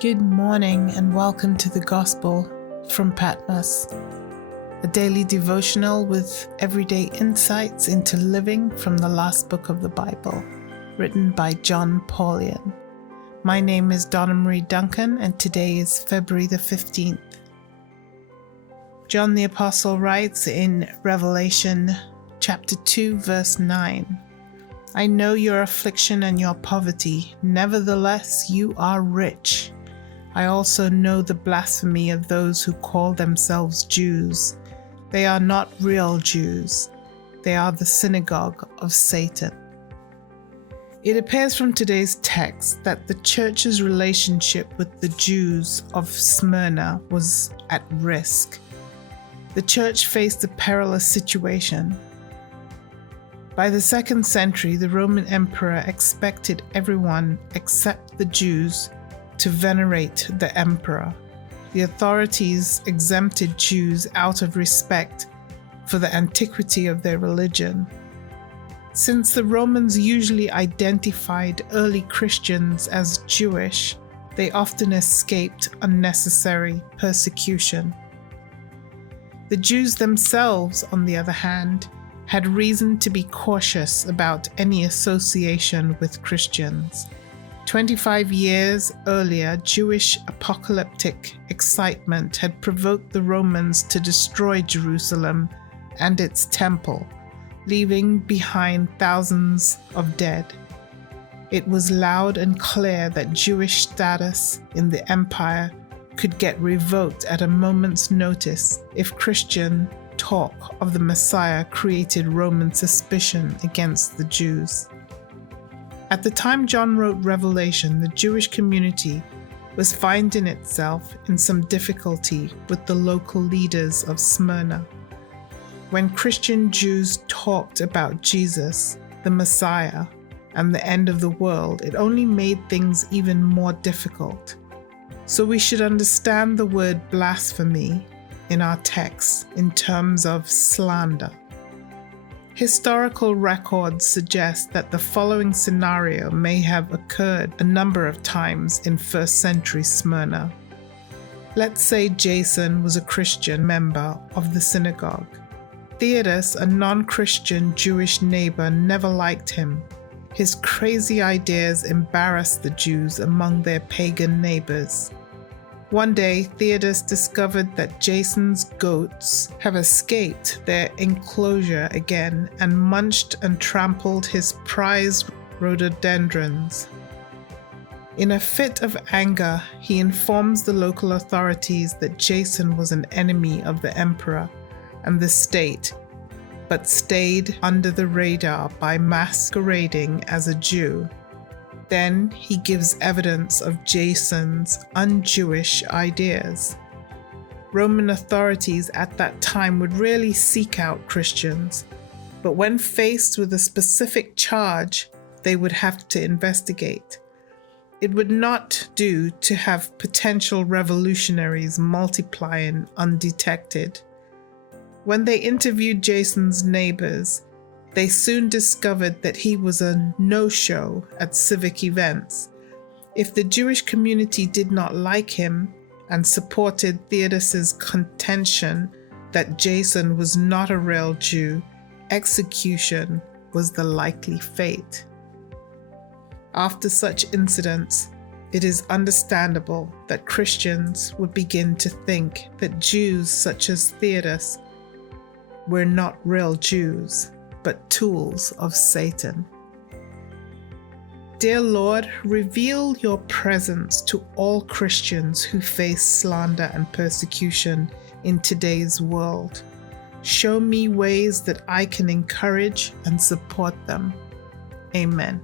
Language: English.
Good morning and welcome to the Gospel from Patmos, a daily devotional with everyday insights into living from the last book of the Bible, written by John Paulian. My name is Donna Marie Duncan and today is February the 15th. John the Apostle writes in Revelation chapter 2 verse 9, "I know your affliction and your poverty, nevertheless you are rich. I also know the blasphemy of those who call themselves Jews. They are not real Jews. They are the synagogue of Satan." It appears from today's text that the church's relationship with the Jews of Smyrna was at risk. The church faced a perilous situation. By the 2nd century, the Roman emperor expected everyone except the Jews to venerate the emperor. The authorities exempted Jews out of respect for the antiquity of their religion. Since the Romans usually identified early Christians as Jewish, they often escaped unnecessary persecution. The Jews themselves, on the other hand, had reason to be cautious about any association with Christians. 25 years earlier, Jewish apocalyptic excitement had provoked the Romans to destroy Jerusalem and its temple, leaving behind thousands of dead. It was loud and clear that Jewish status in the empire could get revoked at a moment's notice if Christian talk of the Messiah created Roman suspicion against the Jews. At the time John wrote Revelation, the Jewish community was finding itself in some difficulty with the local leaders of Smyrna. When Christian Jews talked about Jesus, the Messiah, and the end of the world, it only made things even more difficult. So we should understand the word blasphemy in our text in terms of slander. Historical records suggest that the following scenario may have occurred a number of times in 1st century Smyrna. Let's say Jason was a Christian member of the synagogue. Theodos, a non-Christian Jewish neighbor, never liked him. His crazy ideas embarrassed the Jews among their pagan neighbors. One day, Theodos discovered that Jason's goats have escaped their enclosure again and munched and trampled his prized rhododendrons. In a fit of anger, he informs the local authorities that Jason was an enemy of the emperor and the state, but stayed under the radar by masquerading as a Jew. Then he gives evidence of Jason's un-Jewish ideas. Roman authorities at that time would rarely seek out Christians, but when faced with a specific charge, they would have to investigate. It would not do to have potential revolutionaries multiplying undetected. When they interviewed Jason's neighbors, they soon discovered that he was a no-show at civic events. If the Jewish community did not like him and supported Theodos's contention that Jason was not a real Jew, execution was the likely fate. After such incidents, it is understandable that Christians would begin to think that Jews such as Theodos were not real Jews, but tools of Satan. Dear Lord, reveal your presence to all Christians who face slander and persecution in today's world. Show me ways that I can encourage and support them. Amen.